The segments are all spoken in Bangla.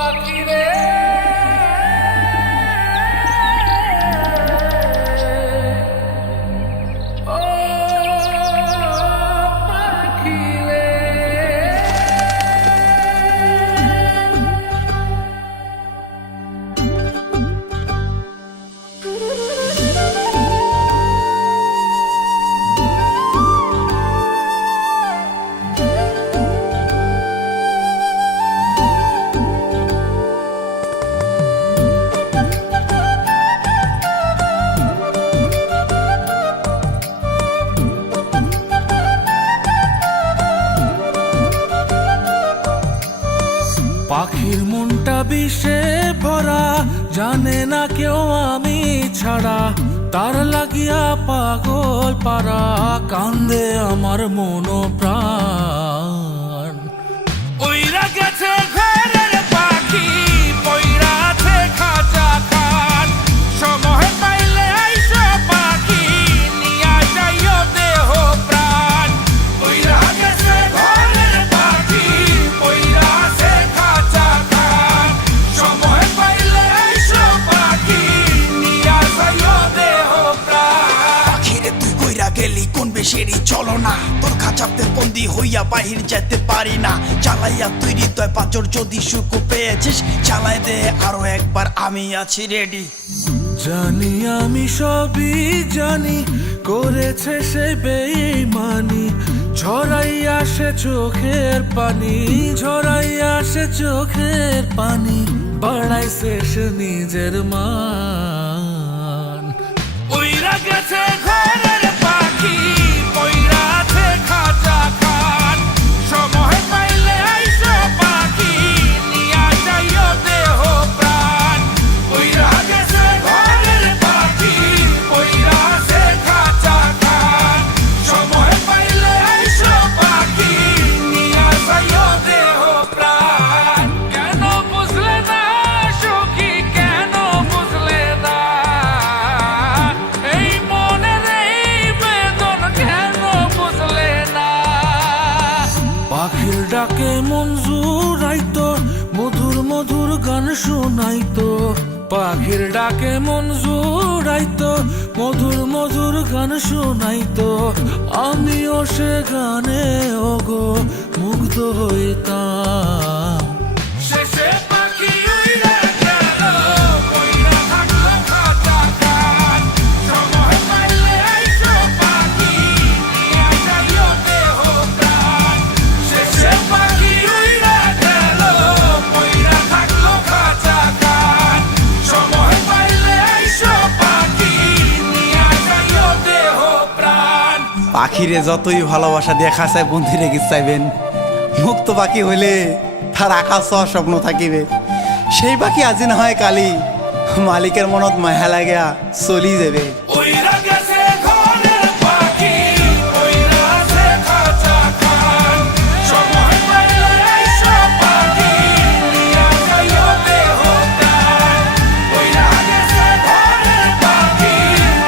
পাখি রে পাখির মনটা বিষে ভরা, জানে না কেউ আমি ছাড়া, তার লাগিয়া পাগল পারা, কান্দে আমার মন প্রাণ। ওইরা গেছে ঘরের পাখি, পইরা আছে খাঁচা খান, সময় পাইলে আইসো পাখি, নিয়া যাইও দেহ প্রাণ। ওইরা গেছে ঘরের পাখি, পইরা আছে খাঁচা খান, সময় পাইলে আইসো পাখি, নিয়া যাইও দেহ প্রাণ। পাখিরে তুই কইরা গেলি কোন বেশেরই চলো না, তোর খাঁচাতে বন্দি হইয়া বাহির যেতে পারি না। চালাইয়া তুই হৃদয় পাঁচর, যদি সুখ পেয়েছিস চালাই দে আরো একবার, আমি আছি রেডি। জানি আমি সবই জানি, করেছে সে বেঈমানি, ঝরাইয়া সে চোখের পানি, ঝরাইয়া সে চোখের পানি, বাড়াইছে সে নিজের মান। ওইরা গেছে ঘরের পাখি, পইরা আছে খাঁচা খান, সময় পাইলে আইসো পাখি, নিয়া যাইও দেহ প্রাণ। ওইরা গেছে ঘরের পাখি, পইরা আছে খাঁচা খান, সময় পাইলে আইসো পাখি, নিয়া যাইও দেহ প্রাণ। কেন বুঝলে না সখী, কেন বুঝলে না এই মনের এই বেদন, কেন বুঝলে না? পাখির ডাকে মন জুড়াইতো, মধুর মধুর গান শোনাইতো, পাখির ডাকে মন জুড়াইতো, মধুর মধুর গান শোনাইতো, আমিও সে গানে ওগো মুগ্ধ হইতাম। শেষে পাখি উইড়া গেল, কইরা থাকলো খাঁচা খান, সময় পাইলে আইসো পাখি, নিয়া যাইও দেহ প্রাণ। শেষে পাখি উইড়া গেল, কইরা থাকলো খাঁচা খান, সময় পাইলে আইসো পাখি, নিয়া যাইও দেহ প্রাণ। পাখিরে যতই ভালোবাসা দিয়ে খাঁচায় বন্দি রেখে চাইবেন, মুক্ত পাখি হইলে তার আকাশ হওয়ার স্বপ্ন থাকিবে। সেই পাখি আজি না হয় কালি, মালিকের মনত মায়া লাগিয়া চলি যাবে। ওইরা গেছে ঘরের পাখি, পইরা আছে খাঁচা খান, সময় পাইলে আইসো পাখি, নিয়া যাইও দেহ প্রাণ। ওইরা গেছে ঘরের পাখি,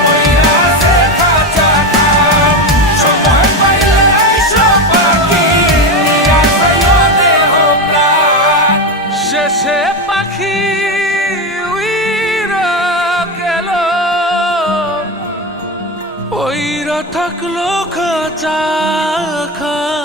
পইরা আছে খাঁচা খান, সময় পাইলে আইসো পাখি, নিয়া যাইও দেহ প্রাণ। শেষে পাখি উইরা গেল, ওইরা থাকলো খাঁচা খান।